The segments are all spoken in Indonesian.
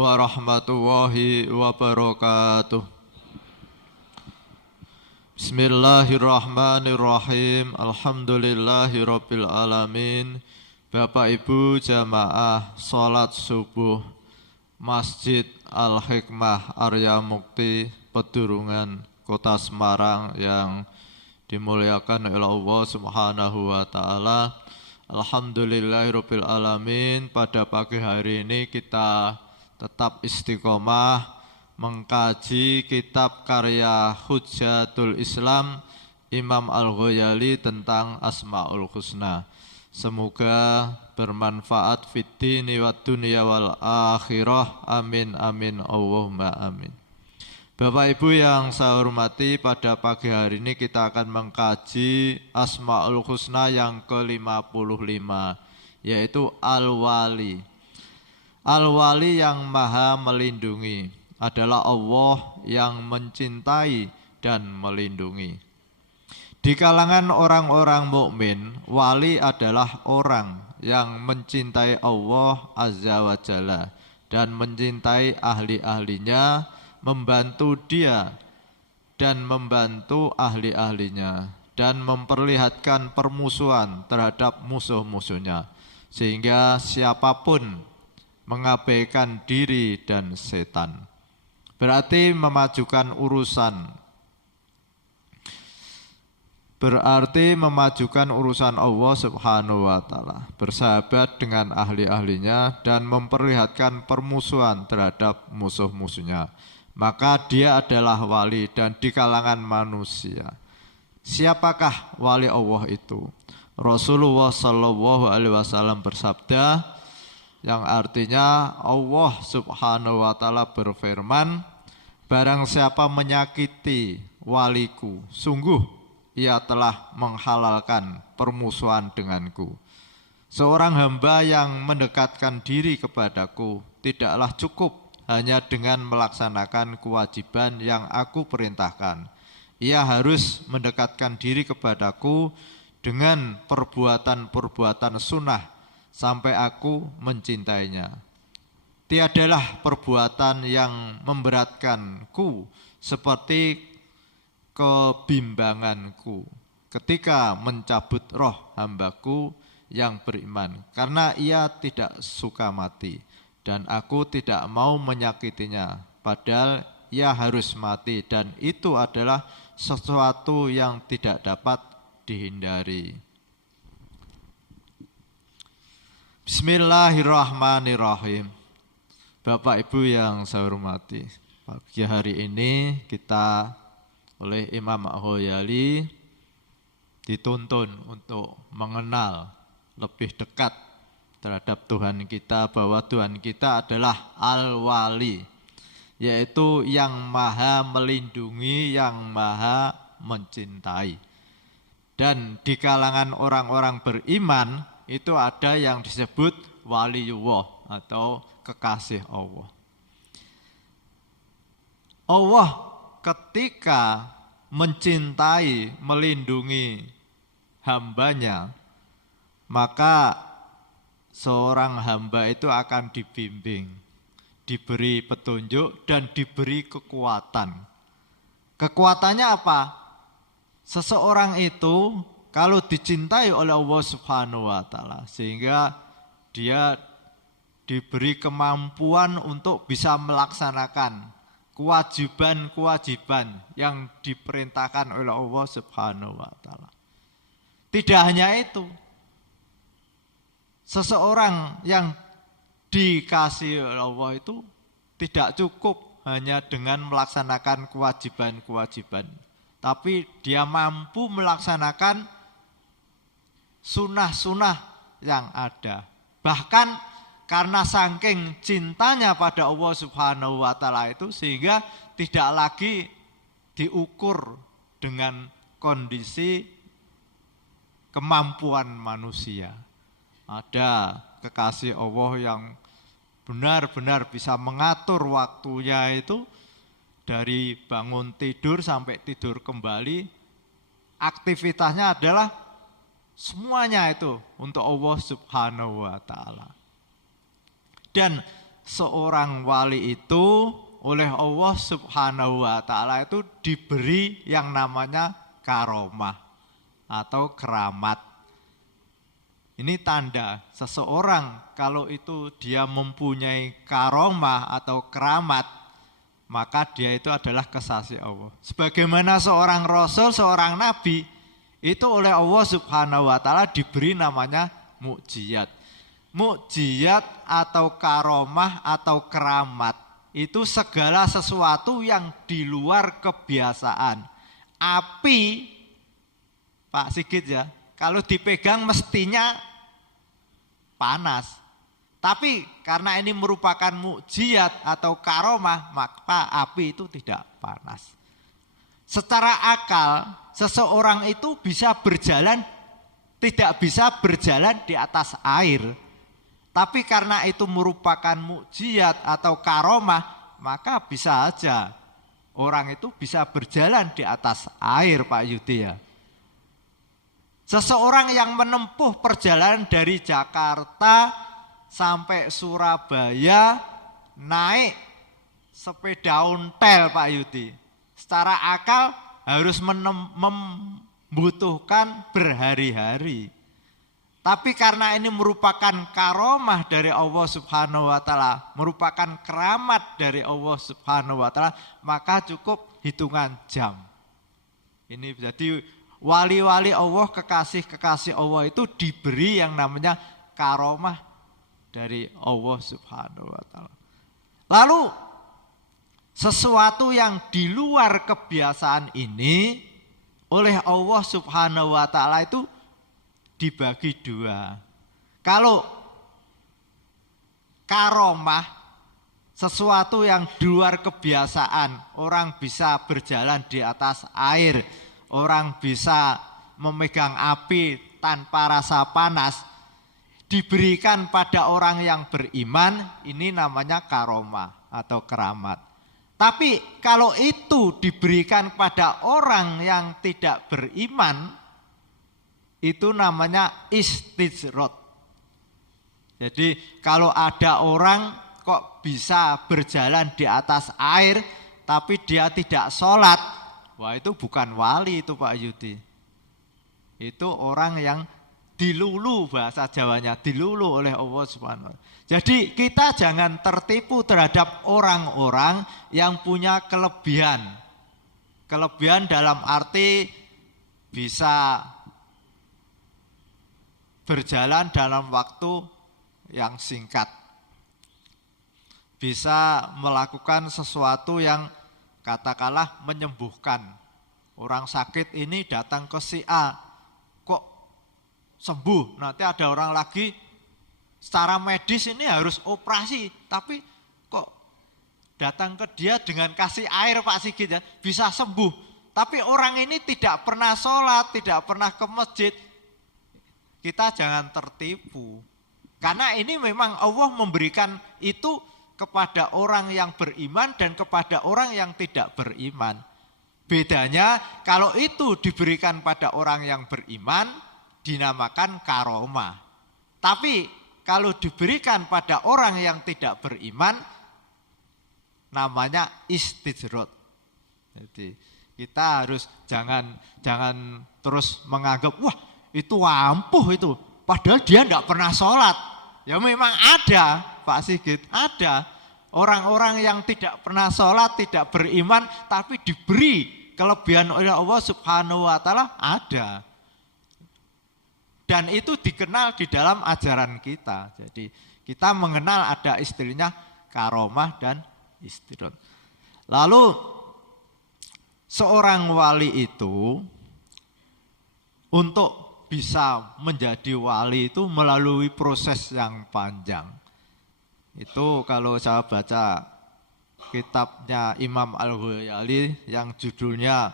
warahmatullahi wabarakatuh. Bismillahirrahmanirrahim. Alhamdulillahirabbil alamin. Bapak Ibu jamaah salat subuh Masjid Al-Hikmah Arya Mukti Pedurungan Kota Semarang yang dimuliakan oleh Allah Subhanahu wa taala. Alhamdulillahirabbil alamin. Pada pagi hari ini kita tetap istiqomah mengkaji kitab karya Hujjatul Islam Imam Al-Ghazali tentang Asmaul Husna. Semoga bermanfaat fid dini wad dunya wal akhirah. Amin amin Allahumma amin. Bapak Ibu yang saya hormati, pada pagi hari ini kita akan mengkaji Asmaul Husna yang ke-55, yaitu Al-Wali. Al-Wali yang maha melindungi adalah Allah yang mencintai dan melindungi. Di kalangan orang-orang mukmin, wali adalah orang yang mencintai Allah Azza wa Jalla dan mencintai ahli-ahlinya, membantu dia dan membantu ahli-ahlinya, dan memperlihatkan permusuhan terhadap musuh-musuhnya, sehingga siapapun mengabaikan diri dan setan. Berarti memajukan urusan Allah Subhanahu wa taala, bersahabat dengan ahli-ahlinya dan memperlihatkan permusuhan terhadap musuh-musuhnya. Maka dia adalah wali dan di kalangan manusia. Siapakah wali Allah itu? Rasulullah sallallahu alaihi wasallam bersabda, yang artinya Allah Subhanahu wa taala berfirman, barang siapa menyakiti waliku, sungguh ia telah menghalalkan permusuhan denganku. Seorang hamba yang mendekatkan diri kepadaku tidaklah cukup hanya dengan melaksanakan kewajiban yang aku perintahkan. Ia harus mendekatkan diri kepadaku dengan perbuatan-perbuatan sunnah sampai aku mencintainya. Tiadalah perbuatan yang memberatkanku seperti kebimbanganku ketika mencabut roh hambaku yang beriman, karena ia tidak suka mati dan aku tidak mau menyakitinya, padahal ia harus mati, dan itu adalah sesuatu yang tidak dapat dihindari. Bismillahirrahmanirrahim. Bapak Ibu yang saya hormati, pagi hari ini kita oleh Imam Al-Ghazali dituntun untuk mengenal lebih dekat terhadap Tuhan kita, bahwa Tuhan kita adalah Al-Wali, yaitu yang maha melindungi, yang maha mencintai. Dan di kalangan orang-orang beriman itu ada yang disebut waliyullah atau kekasih Allah. Allah ketika mencintai, melindungi hambanya, maka seorang hamba itu akan dibimbing, diberi petunjuk dan diberi kekuatan. Kekuatannya apa? Seseorang itu kalau dicintai oleh Allah Subhanahu wa taala, sehingga dia diberi kemampuan untuk bisa melaksanakan kewajiban-kewajiban yang diperintahkan oleh Allah Subhanahu wa taala. Tidak hanya itu, seseorang yang dikasihi oleh Allah itu tidak cukup hanya dengan melaksanakan kewajiban-kewajiban, tapi dia mampu melaksanakan sunnah-sunnah yang ada. Bahkan karena saking cintanya pada Allah Subhanahu wa taala itu, sehingga tidak lagi diukur dengan kondisi kemampuan manusia. Ada kekasih Allah yang benar-benar bisa mengatur waktunya itu dari bangun tidur sampai tidur kembali, aktivitasnya adalah semuanya itu untuk Allah Subhanahu wa taala. Dan seorang wali itu oleh Allah Subhanahu wa Ta'ala itu diberi yang namanya karomah atau keramat. Ini tanda seseorang kalau itu dia mempunyai karomah atau keramat, maka dia itu adalah kekasih Allah. Sebagaimana seorang rasul, seorang nabi, itu oleh Allah Subhanahu wa Ta'ala diberi namanya mukjizat. Mukjizat atau karomah atau keramat itu segala sesuatu yang di luar kebiasaan. Api, Pak Sigit ya, kalau dipegang mestinya panas. Tapi karena ini merupakan mukjizat atau karomah, maka api itu tidak panas. Secara akal, seseorang itu bisa berjalan, tidak bisa berjalan di atas air. Tapi karena itu merupakan mukjizat atau karomah, maka bisa aja orang itu bisa berjalan di atas air, Pak Yudi ya. Seseorang yang menempuh perjalanan dari Jakarta sampai Surabaya naik sepeda ontel, Pak Yudi. Secara akal harus membutuhkan berhari-hari. Tapi karena ini merupakan karomah dari Allah Subhanahu wa Ta'ala, merupakan keramat dari Allah Subhanahu wa Ta'ala, maka cukup hitungan jam. Ini jadi wali-wali Allah, kekasih-kekasih Allah itu diberi yang namanya karomah dari Allah Subhanahu wa Ta'ala. Lalu sesuatu yang di luar kebiasaan ini oleh Allah Subhanahu wa Ta'ala itu dibagi dua. Kalau karomah, sesuatu yang di luar kebiasaan, orang bisa berjalan di atas air, orang bisa memegang api tanpa rasa panas, diberikan pada orang yang beriman, ini namanya karomah atau keramat. Tapi kalau itu diberikan pada orang yang tidak beriman, itu namanya istijrot. Jadi kalau ada orang kok bisa berjalan di atas air tapi dia tidak sholat, wah itu bukan wali itu Pak Yudi. Itu orang yang dilulu, bahasa Jawanya, dilulu oleh Allah Subhanahu wa Ta'ala. Jadi kita jangan tertipu terhadap orang-orang yang punya kelebihan. Kelebihan dalam arti bisa berjalan dalam waktu yang singkat, bisa melakukan sesuatu yang katakanlah menyembuhkan. Orang sakit ini datang ke si A, kok sembuh, nanti ada orang lagi secara medis ini harus operasi, tapi kok datang ke dia dengan kasih air Pak Sigit ya, bisa sembuh. Tapi orang ini tidak pernah sholat, tidak pernah ke masjid. Kita jangan tertipu. Karena ini memang Allah memberikan itu kepada orang yang beriman dan kepada orang yang tidak beriman. Bedanya kalau itu diberikan pada orang yang beriman dinamakan karomah. Tapi kalau diberikan pada orang yang tidak beriman namanya istijrot. Jadi kita harus jangan terus menganggap wah itu ampuh itu, padahal dia tidak pernah sholat. Ya memang ada Pak Sigit, ada orang-orang yang tidak pernah sholat, tidak beriman, tapi diberi kelebihan oleh Allah Subhanahu wa Ta'ala, ada. Dan itu dikenal di dalam ajaran kita. Jadi kita mengenal ada istilahnya karomah dan istidrot. Lalu seorang wali itu untuk bisa menjadi wali itu melalui proses yang panjang. Itu kalau saya baca kitabnya Imam Al-Ghazali yang judulnya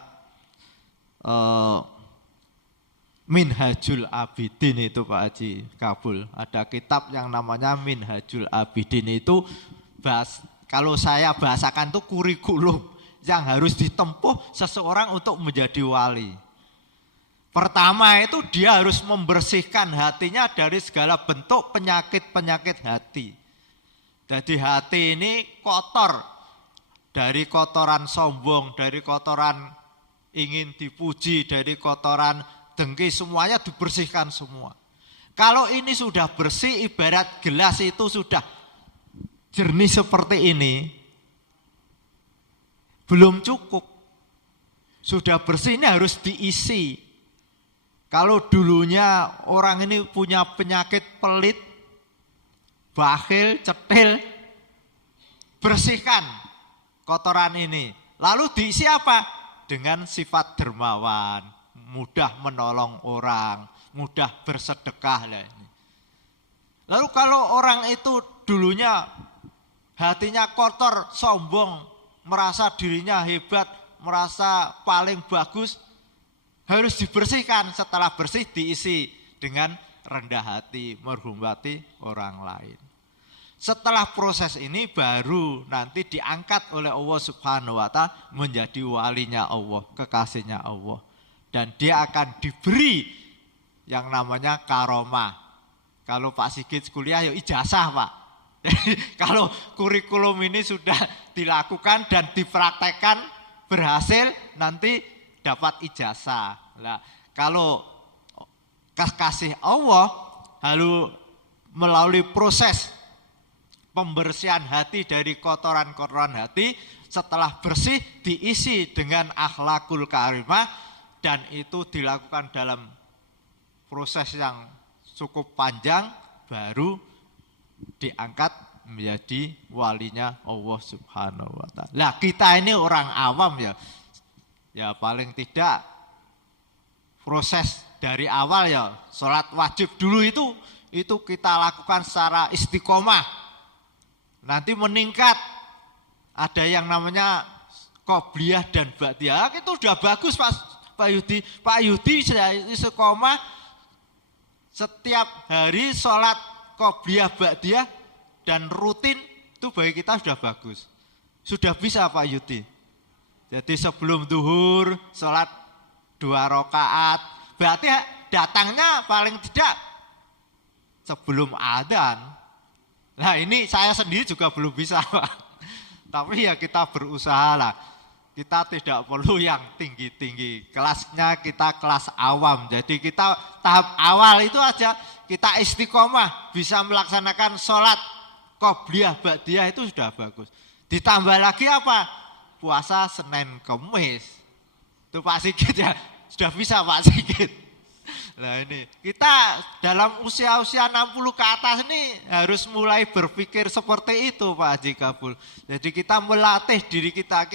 Minhajul Abidin itu Pak Haji Kabul. Ada kitab yang namanya Minhajul Abidin itu kalau saya bahasakan itu kurikulum yang harus ditempuh seseorang untuk menjadi wali. Pertama itu dia harus membersihkan hatinya dari segala bentuk penyakit-penyakit hati. Jadi hati ini kotor, dari kotoran sombong, dari kotoran ingin dipuji, dari kotoran dengki, semuanya dibersihkan semua. Kalau ini sudah bersih, ibarat gelas itu sudah jernih seperti ini, belum cukup. Sudah bersih ini harus diisi. Kalau dulunya orang ini punya penyakit pelit, bakhil, cetil, bersihkan kotoran ini. Lalu diisi apa? Dengan sifat dermawan, mudah menolong orang, mudah bersedekah. Lalu kalau orang itu dulunya hatinya kotor, sombong, merasa dirinya hebat, merasa paling bagus, harus dibersihkan. Setelah bersih diisi dengan rendah hati, menghormati orang lain. Setelah proses ini baru nanti diangkat oleh Allah Subhanahu wa Ta'ala menjadi walinya Allah, kekasihnya Allah. Dan dia akan diberi yang namanya karomah. Kalau Pak Sigit kuliah ya ijazah, Pak. Jadi kalau kurikulum ini sudah dilakukan dan dipraktekkan berhasil, nanti dapat ijazah. Nah, kalau kasih Allah lalu melalui proses pembersihan hati dari kotoran-kotoran hati, setelah bersih diisi dengan akhlakul karimah, dan itu dilakukan dalam proses yang cukup panjang, baru diangkat menjadi walinya Allah Subhanahu wa Ta'ala. Nah, kita ini orang awam ya paling tidak proses dari awal ya, sholat wajib dulu itu kita lakukan secara istiqomah. Nanti meningkat, ada yang namanya qobliyah dan ba'diyah. Itu udah bagus Pak Yudi. Pak Yudi istiqomah setiap hari sholat qobliyah ba'diyah dan rutin, itu bagi kita sudah bagus. Sudah bisa Pak Yudi. Jadi sebelum duhur sholat 2 rakaat, berarti datangnya paling tidak sebelum adzan. Nah ini saya sendiri juga belum bisa, Pak. Tapi ya kita berusaha lah. Kita tidak perlu yang tinggi-tinggi. Kelasnya kita kelas awam. Jadi kita tahap awal itu aja kita istiqomah. Bisa melaksanakan sholat qobliyah ba'diyah itu sudah bagus. Ditambah lagi apa? Puasa Senin Kemis. Itu Pak Sigit ya. Sudah bisa Pak Sigit. Nah ini, kita dalam usia-usia 60 ke atas ini harus mulai berpikir seperti itu Pak Haji Kabul. Jadi kita melatih diri kita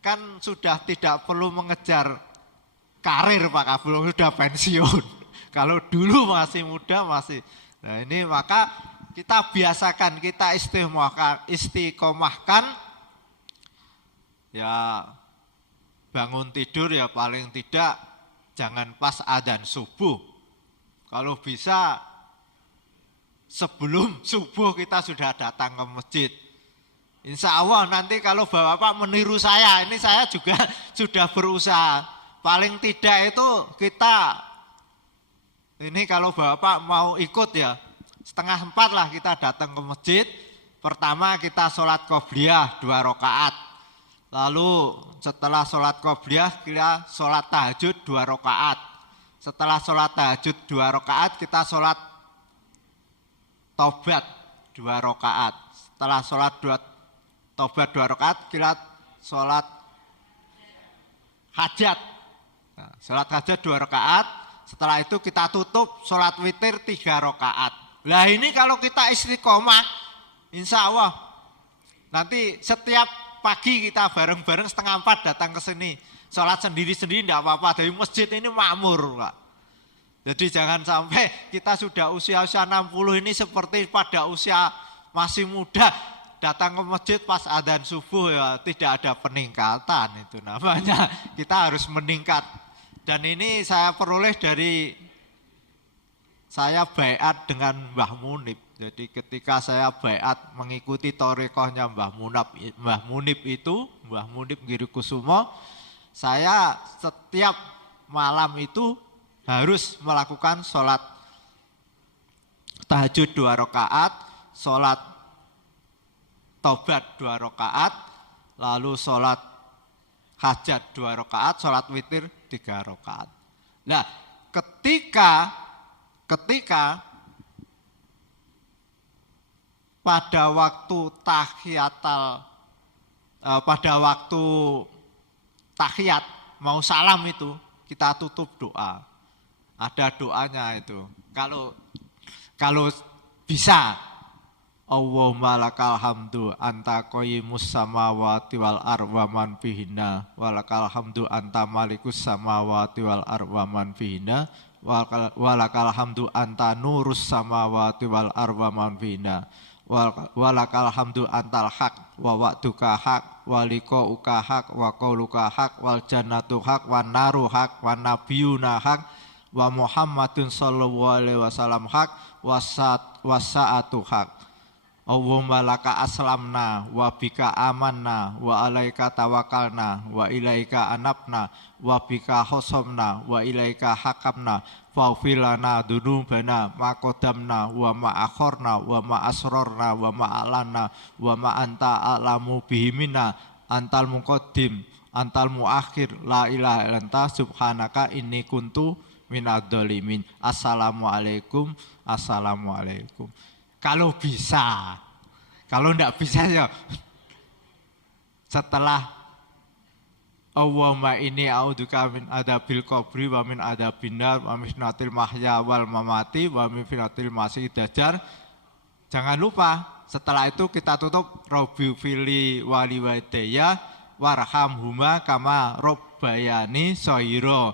kan sudah tidak perlu mengejar karir Pak Kabul, sudah pensiun. Kalau dulu masih muda masih. Nah ini maka kita biasakan, kita istiqomahkan ya bangun tidur ya paling tidak jangan pas adzan subuh. Kalau bisa sebelum subuh kita sudah datang ke masjid. Insya Allah nanti kalau Bapak meniru saya, ini saya juga sudah berusaha. Paling tidak itu kita, ini kalau Bapak mau ikut ya, 3:30 lah kita datang ke masjid. Pertama kita sholat qobliyah 2 rakaat. Lalu setelah sholat qobliyah kita sholat tahajud 2 rakaat. Setelah sholat tahajud 2 rakaat kita sholat tobat 2 rakaat. Setelah sholat tobat 2 rakaat kita sholat hajat. Nah, sholat hajat 2 rakaat. Setelah itu kita tutup sholat witir 3 rakaat. Nah ini kalau kita istiqomah, insya Allah nanti setiap pagi kita bareng-bareng 3:30 datang ke sini. Sholat sendiri-sendiri tidak apa-apa. Dari masjid ini makmur, Pak. Jadi jangan sampai kita sudah usia-usia 60 ini seperti pada usia masih muda. Datang ke masjid pas adzan subuh ya tidak ada peningkatan. Itu namanya kita harus meningkat. Dan ini saya peroleh dari saya baiat dengan Mbah Munib. Jadi ketika saya baiat mengikuti thariqahnya Mbah Munib itu, Mbah Munib Girikusumo, saya setiap malam itu harus melakukan sholat tahajud 2 rakaat, sholat tobat 2 rakaat, lalu sholat hajat 2 rakaat, sholat witir 3 rakaat. Nah, ketika pada waktu pada waktu tahiyat mau salam itu kita tutup doa. Ada doanya itu. Kalau bisa, Allahumma lakal hamdu anta qayyimus samawati wal ardh wa man fihinna walakal hamdu anta malikus samawati wal ardh wa man fihinna walakal hamdu anta nurus samawati wal ardh wa man fihinna walakal hamdu antal haq wa wa'duka haq wa liqa'uka haq wa qauluka haq wal jannatu haq wan naru haq wan nabiyuna haq wa Muhammadun sallallahu alaihi wasallam haq wasa'atu haq. Allahumma laka aslamna wa bika amanna wa alaika tawakalna wa ilaika anabna wa bika khosamna wa ilaika hakamna faghfirlana dzunubana ma qaddamna wa ma akhorna wa ma asrarna wa ma alanna wa ma anta a'lamu bihi minna antal muqaddim antal muakhir la ilaha illa anta subhanaka inni kuntu minadz-dzalimin. Assalamualaikum. Kalau bisa, kalau enggak bisa ya setelah Allahumma inni a'udzubika min adzabil qabri wa min adzabin nar wa min fitnatil mahya wal mamati wa min fitnatil masiihid dajjal. Jangan lupa setelah itu kita tutup Rabbi fili wali walidayya warhamhuma kama rabbayani shaghira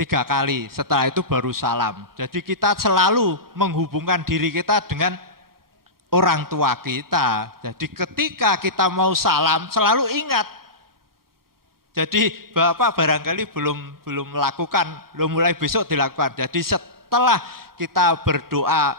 3 kali. Setelah itu baru salam. Jadi kita selalu menghubungkan diri kita dengan orang tua kita. Jadi ketika kita mau salam selalu ingat. Jadi Bapak barangkali belum melakukan, belum mulai besok dilakukan. Jadi setelah kita berdoa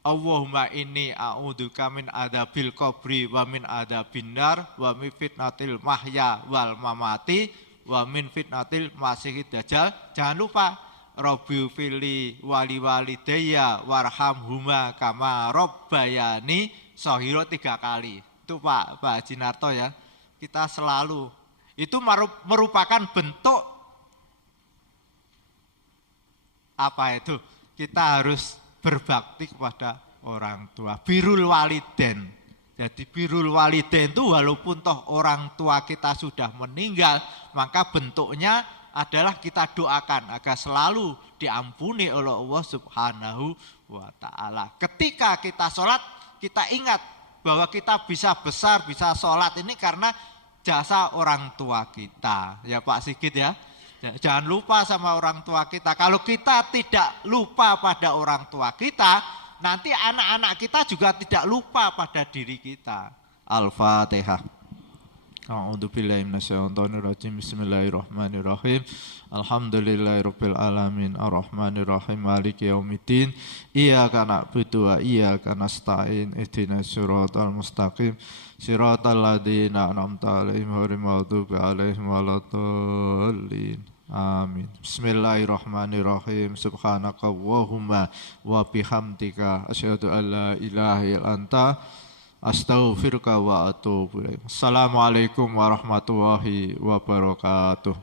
Allahumma inni a'udzubika min adzabil qabri wa min adzabin nar wa min fitnatil mahya wal mamati wa min fitnatil masiihid dajjal. Jangan lupa Rabbi fili wali walidayya warhamhuma kama rabbayani shaghira 3 kali. Itu Pak Haji Narto ya. Kita selalu itu merupakan bentuk apa itu? Kita harus berbakti kepada orang tua. Birrul walidain. Jadi birrul walidain itu walaupun toh orang tua kita sudah meninggal, maka bentuknya adalah kita doakan agar selalu diampuni oleh Allah Subhanahu wa ta'ala. Ketika kita sholat, kita ingat bahwa kita bisa besar, bisa sholat ini karena jasa orang tua kita. Ya Pak Sigit ya. Jangan lupa sama orang tua kita. Kalau kita tidak lupa pada orang tua kita, nanti anak-anak kita juga tidak lupa pada diri kita. Al-Fatihah. A'udzubillahi minasyaitonir rajim. Bismillahirrahmanirrahim. Alhamdulillahirabbil alamin arrahmanirrahim maliki yaumiddin. Iyyaka na'budu wa iyyaka nasta'in. Ihdinas siratal mustaqim. Siratal ladzina an'amta 'alaihim ghairil maghdubi 'alaihim waladdallin. Amin. Bismillahirrahmanirrahim. Subhanakallahumma wa bihamdika asyhadu an la ilaha illa anta astaghfiruka wa atubu ilaik. Assalamualaikum warahmatullahi wabarakatuh.